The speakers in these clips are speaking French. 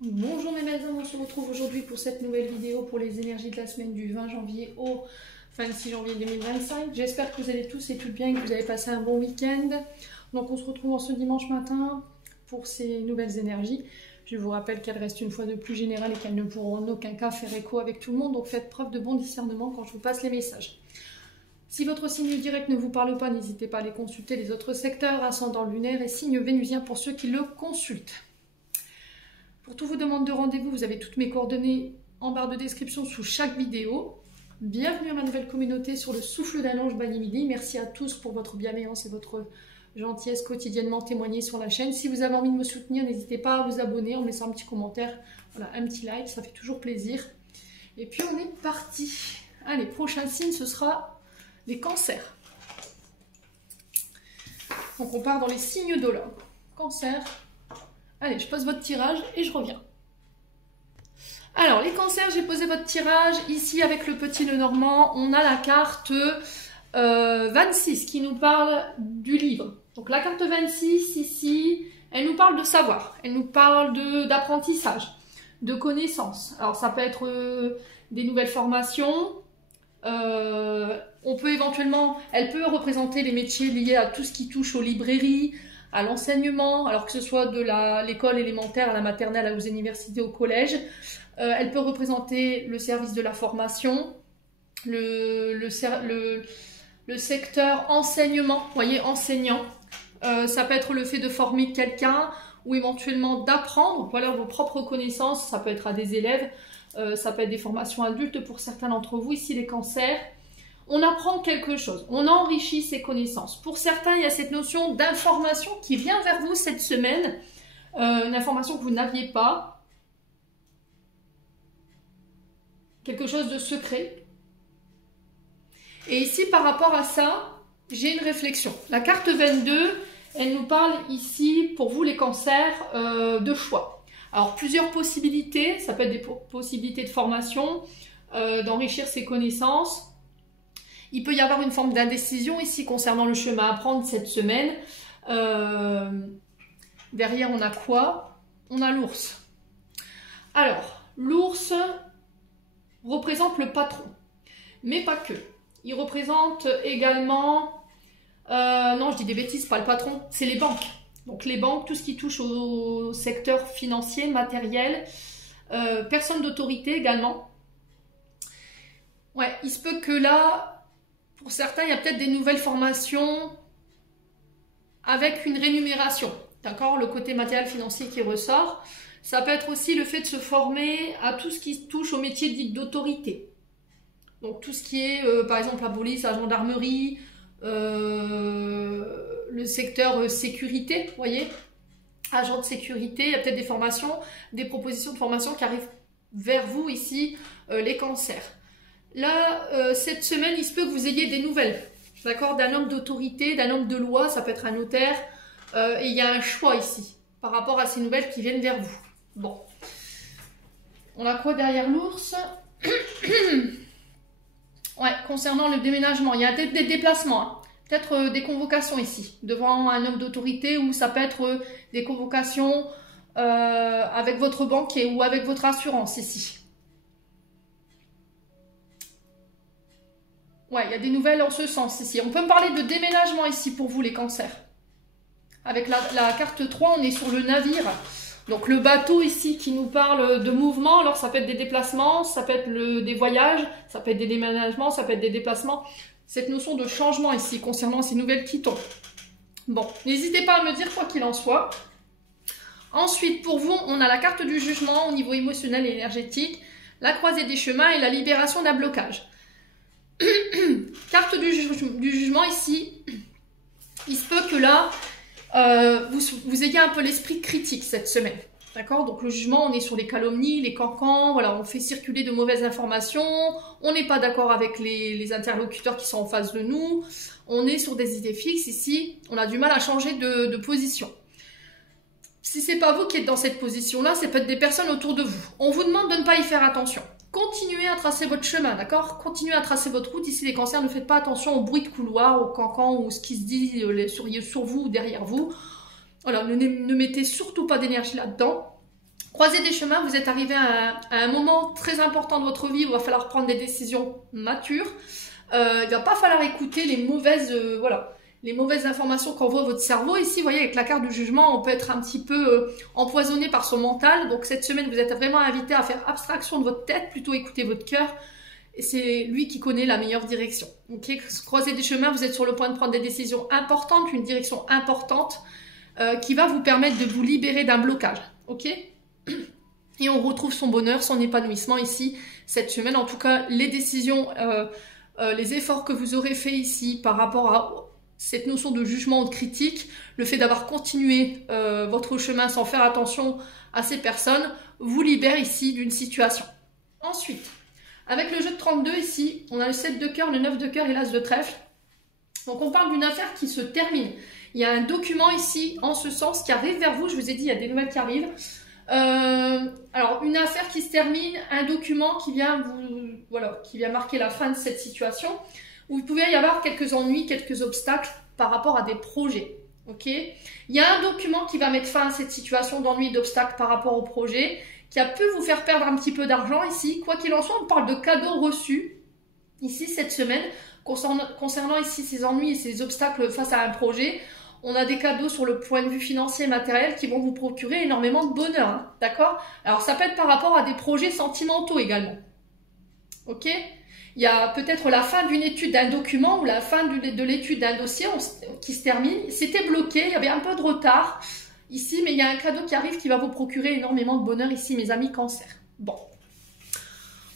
Bonjour mes belles âmes, on se retrouve aujourd'hui pour cette nouvelle vidéo pour les énergies de la semaine du 20 janvier au 26 janvier 2025. J'espère que vous allez tous et toutes bien, que vous avez passé un bon week-end. Donc on se retrouve en ce dimanche matin pour ces nouvelles énergies. Je vous rappelle qu'elles restent une fois de plus générales et qu'elles ne pourront en aucun cas faire écho avec tout le monde. Donc faites preuve de bon discernement quand je vous passe les messages. Si votre signe direct ne vous parle pas, n'hésitez pas à aller consulter les autres secteurs, ascendant lunaire et signe vénusien pour ceux qui le consultent. Pour toutes vos demandes de rendez-vous, vous avez toutes mes coordonnées en barre de description sous chaque vidéo. Bienvenue à ma nouvelle communauté sur le souffle d'un ange Bani Midi. Merci à tous pour votre bienveillance et votre gentillesse quotidiennement témoignée sur la chaîne. Si vous avez envie de me soutenir, n'hésitez pas à vous abonner en me laissant un petit commentaire, voilà, un petit like, ça fait toujours plaisir. Et puis on est parti. Allez, prochain signe, ce sera les cancers. Donc on part dans les signes de l'homme. Cancer. Allez, je pose votre tirage et je reviens. Alors, les cancers, j'ai posé votre tirage. Ici, avec le petit nœud normand, on a la carte 26 qui nous parle du livre. Donc, la carte 26, ici, elle nous parle de savoir. Elle nous parle d'apprentissage, de connaissances. Alors, ça peut être des nouvelles formations. On peut éventuellement, elle peut représenter les métiers liés à tout ce qui touche aux librairies, à l'enseignement, alors que ce soit de l'école élémentaire à la maternelle, aux universités, au collège. Elle peut représenter le service de la formation, le secteur enseignement, vous voyez, enseignant. Ça peut être le fait de former quelqu'un ou éventuellement d'apprendre, voilà, vos propres connaissances. Ça peut être à des élèves, ça peut être des formations adultes pour certains d'entre vous. Ici, les cancers. On apprend quelque chose, on enrichit ses connaissances. Pour certains, il y a cette notion d'information qui vient vers vous cette semaine, une information que vous n'aviez pas, quelque chose de secret. Et ici, par rapport à ça, j'ai une réflexion. La carte 22, elle nous parle ici, pour vous les cancers, de choix. Alors, plusieurs possibilités, ça peut être des possibilités de formation, d'enrichir ses connaissances. Il peut y avoir une forme d'indécision ici concernant le chemin à prendre cette semaine. Derrière, on a quoi? On a l'ours. Alors, l'ours représente le patron, mais pas que. Il représente également... non, je dis des bêtises, pas le patron, c'est les banques. Donc les banques, tout ce qui touche au secteur financier, matériel, personne d'autorité également. Ouais, il se peut que là... Pour certains, il y a peut-être des nouvelles formations avec une rémunération, d'accord? Le côté matériel financier qui ressort. Ça peut être aussi le fait de se former à tout ce qui touche au métier dit d'autorité. Donc tout ce qui est, par exemple, la police, la gendarmerie, le secteur sécurité, vous voyez? Agent de sécurité, il y a peut-être des formations, des propositions de formation qui arrivent vers vous ici, les cancers. Là, cette semaine, il se peut que vous ayez des nouvelles, d'accord, d'un homme d'autorité, d'un homme de loi, ça peut être un notaire, et il y a un choix ici, par rapport à ces nouvelles qui viennent vers vous. Bon. On a quoi derrière l'ours? Ouais, concernant le déménagement, il y a peut-être des déplacements, hein. Peut-être des convocations ici, devant un homme d'autorité, ou ça peut être des convocations avec votre banquier ou avec votre assurance ici. Ouais, il y a des nouvelles en ce sens ici. On peut me parler de déménagement ici pour vous les cancers. Avec la carte 3, on est sur le navire. Donc le bateau ici qui nous parle de mouvement. Alors ça peut être des déplacements, ça peut être des voyages, ça peut être des déménagements, ça peut être des déplacements. Cette notion de changement ici concernant ces nouvelles qui tombent. Bon, n'hésitez pas à me dire quoi qu'il en soit. Ensuite, pour vous, on a la carte du jugement au niveau émotionnel et énergétique, la croisée des chemins et la libération d'un blocage. Carte du jugement ici, il se peut que là, vous ayez un peu l'esprit critique cette semaine. D'accord? Donc le jugement, on est sur les calomnies, les cancans, voilà, on fait circuler de mauvaises informations, on n'est pas d'accord avec les interlocuteurs qui sont en face de nous, on est sur des idées fixes ici, on a du mal à changer de position. Si c'est pas vous qui êtes dans cette position-là, c'est peut-être des personnes autour de vous. On vous demande de ne pas y faire attention. Continuez à tracer votre chemin, d'accord? Continuez à tracer votre route. Ici, les cancers, ne faites pas attention au bruit de couloir, au cancan ou ce qui se dit sur vous ou derrière vous. Voilà, ne mettez surtout pas d'énergie là-dedans. Croisée des chemins, vous êtes arrivé à un moment très important de votre vie où il va falloir prendre des décisions matures. Il ne va pas falloir écouter les mauvaises, les mauvaises informations qu'envoie votre cerveau. Ici, vous voyez, avec la carte du jugement, on peut être un petit peu empoisonné par son mental. Donc cette semaine, vous êtes vraiment invité à faire abstraction de votre tête, plutôt écouter votre cœur. Et c'est lui qui connaît la meilleure direction. Okay, croisée des chemins, vous êtes sur le point de prendre des décisions importantes, une direction importante qui va vous permettre de vous libérer d'un blocage. Ok ? Et on retrouve son bonheur, son épanouissement ici, cette semaine. En tout cas, les décisions, les efforts que vous aurez fait ici par rapport à cette notion de jugement ou de critique, le fait d'avoir continué votre chemin sans faire attention à ces personnes, vous libère ici d'une situation. Ensuite, avec le jeu de 32 ici, on a le 7 de cœur, le 9 de cœur et l'as de trèfle. Donc on parle d'une affaire qui se termine. Il y a un document ici, en ce sens, qui arrive vers vous. Je vous ai dit, il y a des nouvelles qui arrivent. Alors, une affaire qui se termine, un document qui vient qui vient marquer la fin de cette situation. Où il pouvait y avoir quelques ennuis, quelques obstacles par rapport à des projets. Ok ? Il y a un document qui va mettre fin à cette situation d'ennui et d'obstacles par rapport au projet, qui a pu vous faire perdre un petit peu d'argent ici. Quoi qu'il en soit, on parle de cadeaux reçus ici cette semaine. Concernant ici ces ennuis et ces obstacles face à un projet, on a des cadeaux sur le point de vue financier et matériel qui vont vous procurer énormément de bonheur. Hein, d'accord ? Alors ça peut être par rapport à des projets sentimentaux également. Ok ? Il y a peut-être la fin d'une étude d'un document ou la fin de l'étude d'un dossier qui se termine. C'était bloqué, il y avait un peu de retard ici, mais il y a un cadeau qui arrive qui va vous procurer énormément de bonheur ici, mes amis Cancer. Bon.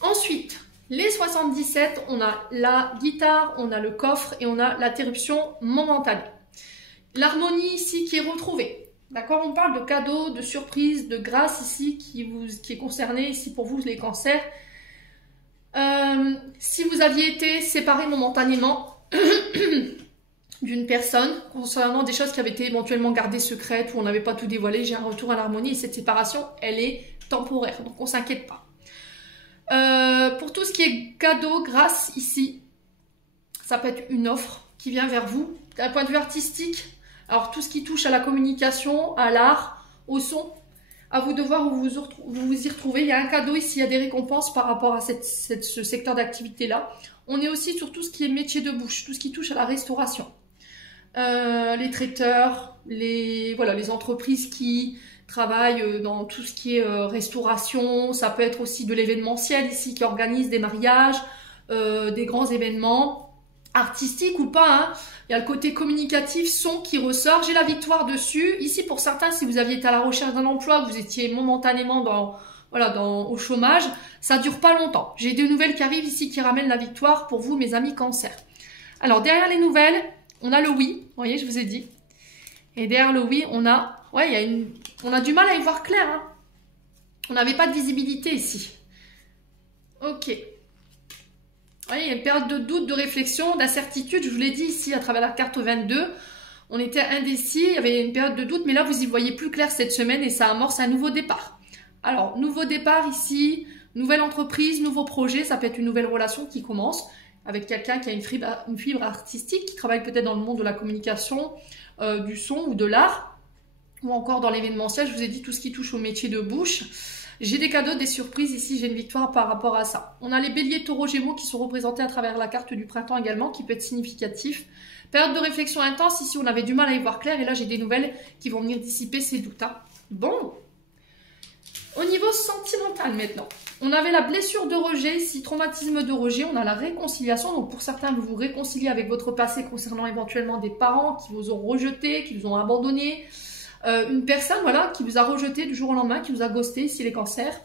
Ensuite, les 77, on a la guitare, on a le coffre et on a l'interruption momentanée. L'harmonie ici qui est retrouvée. D'accord ? On parle de cadeaux, de surprises, de grâce ici qui est concernée ici pour vous les cancers. Si vous aviez été séparé momentanément d'une personne concernant des choses qui avaient été éventuellement gardées secrètes ou on n'avait pas tout dévoilé, j'ai un retour à l'harmonie et cette séparation, elle est temporaire, donc on ne s'inquiète pas. Pour tout ce qui est cadeau, grâce ici, ça peut être une offre qui vient vers vous d'un point de vue artistique. Alors tout ce qui touche à la communication, à l'art, au son, à vous de voir où vous vous y retrouvez. Il y a un cadeau ici, il y a des récompenses par rapport à ce secteur d'activité-là. On est aussi sur tout ce qui est métier de bouche, tout ce qui touche à la restauration. Les traiteurs, les entreprises qui travaillent dans tout ce qui est restauration. Ça peut être aussi de l'événementiel ici, qui organise des mariages, des grands événements. Artistique ou pas, hein. Il y a le côté communicatif, son qui ressort. J'ai la victoire dessus. Ici, pour certains, si vous aviez été à la recherche d'un emploi, que vous étiez momentanément au chômage, ça dure pas longtemps. J'ai des nouvelles qui arrivent ici qui ramènent la victoire pour vous, mes amis Cancer. Alors, derrière les nouvelles, on a le oui. Vous voyez, je vous ai dit. Et derrière le oui, on a... Ouais, on a du mal à y voir clair, hein. On n'avait pas de visibilité ici. Ok. Oui, il y a une période de doute, de réflexion, d'incertitude. Je vous l'ai dit ici à travers la carte 22. On était indécis, il y avait une période de doute, mais là vous y voyez plus clair cette semaine et ça amorce un nouveau départ. Alors, nouveau départ ici, nouvelle entreprise, nouveau projet, ça peut être une nouvelle relation qui commence avec quelqu'un qui a une fibre artistique, qui travaille peut-être dans le monde de la communication, du son ou de l'art, ou encore dans l'événementiel. Je vous ai dit tout ce qui touche au métier de bouche. J'ai des cadeaux, des surprises. Ici, j'ai une victoire par rapport à ça. On a les béliers, taureaux, gémeaux qui sont représentés à travers la carte du printemps également, qui peut être significatif. Période de réflexion intense. Ici, on avait du mal à y voir clair. Et là, j'ai des nouvelles qui vont venir dissiper ces doutes. Hein. Bon. Au niveau sentimental maintenant. On avait la blessure de rejet ici, traumatisme de rejet. On a la réconciliation. Donc, pour certains, vous vous réconciliez avec votre passé concernant éventuellement des parents qui vous ont rejeté, qui vous ont abandonné. Une personne qui vous a rejeté du jour au lendemain, qui vous a ghosté, ici les cancers.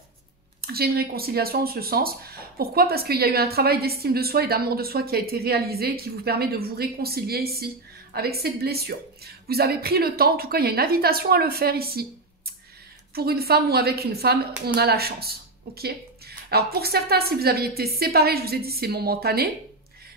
J'ai une réconciliation en ce sens. Pourquoi? Parce qu'il y a eu un travail d'estime de soi et d'amour de soi qui a été réalisé et qui vous permet de vous réconcilier ici avec cette blessure. Vous avez pris le temps, en tout cas il y a une invitation à le faire ici. Pour une femme ou avec une femme, on a la chance. Ok? Alors pour certains, si vous aviez été séparés, je vous ai dit c'est momentané,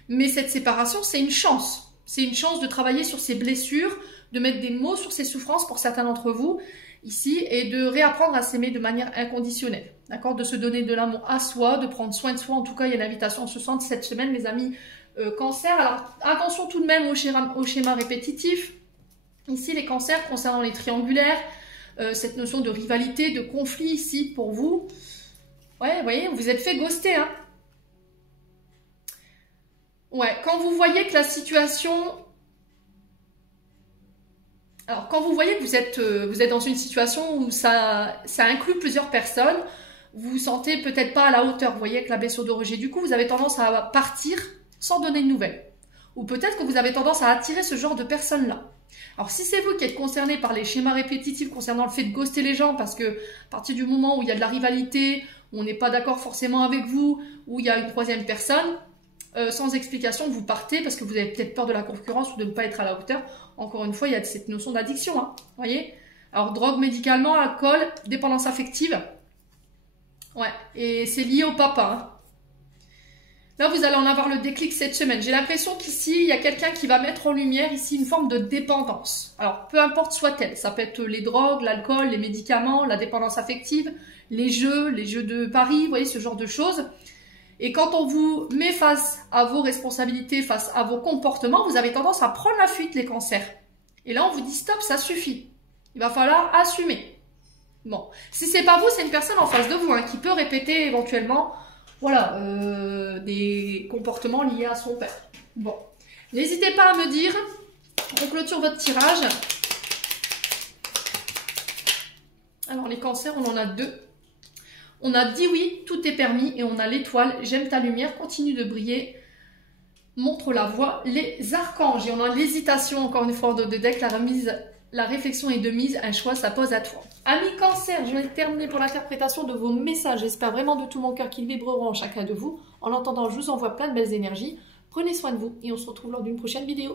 mais cette séparation c'est une chance. C'est une chance de travailler sur ces blessures, de mettre des mots sur ces souffrances pour certains d'entre vous ici et de réapprendre à s'aimer de manière inconditionnelle, d'accord, de se donner de l'amour à soi, de prendre soin de soi. En tout cas, il y a une invitation en ce sens cette semaine, mes amis cancers. Alors, attention tout de même au schéma répétitif. Ici, les cancers concernant les triangulaires, cette notion de rivalité, de conflit ici pour vous. Ouais, vous voyez, vous êtes fait ghoster, hein. Ouais, quand vous voyez que la situation... Alors, quand vous voyez que vous êtes dans une situation où ça inclut plusieurs personnes, vous vous sentez peut-être pas à la hauteur, vous voyez, avec la blessure de rejet. Du coup, vous avez tendance à partir sans donner de nouvelles. Ou peut-être que vous avez tendance à attirer ce genre de personnes-là. Alors, si c'est vous qui êtes concerné par les schémas répétitifs concernant le fait de ghoster les gens, parce que à partir du moment où il y a de la rivalité, où on n'est pas d'accord forcément avec vous, où il y a une troisième personne, sans explication, vous partez parce que vous avez peut-être peur de la concurrence ou de ne pas être à la hauteur. Encore une fois, il y a cette notion d'addiction, hein, voyez. Alors, drogue, médicaments, alcool, dépendance affective. Ouais, et c'est lié au papa. Hein. Là, vous allez en avoir le déclic cette semaine. J'ai l'impression qu'ici, il y a quelqu'un qui va mettre en lumière ici une forme de dépendance. Alors, peu importe soit-elle. Ça peut être les drogues, l'alcool, les médicaments, la dépendance affective, les jeux de paris, vous voyez, ce genre de choses. Et quand on vous met face à vos responsabilités, face à vos comportements, vous avez tendance à prendre la fuite, les cancers. Et là, on vous dit stop, ça suffit. Il va falloir assumer. Bon, si c'est pas vous, c'est une personne en face de vous hein, qui peut répéter éventuellement, voilà, des comportements liés à son père. Bon, n'hésitez pas à me dire. On clôture votre tirage. Alors les cancers, on en a 2. On a dit oui, tout est permis et on a l'étoile, j'aime ta lumière, continue de briller, montre la voie, les archanges. Et on a l'hésitation, encore une fois, en dos de deck, la réflexion est de mise, un choix, ça pose à toi. Amis cancer, je vais terminer pour l'interprétation de vos messages. J'espère vraiment de tout mon cœur qu'ils vibreront en chacun de vous. En attendant, je vous envoie plein de belles énergies. Prenez soin de vous et on se retrouve lors d'une prochaine vidéo.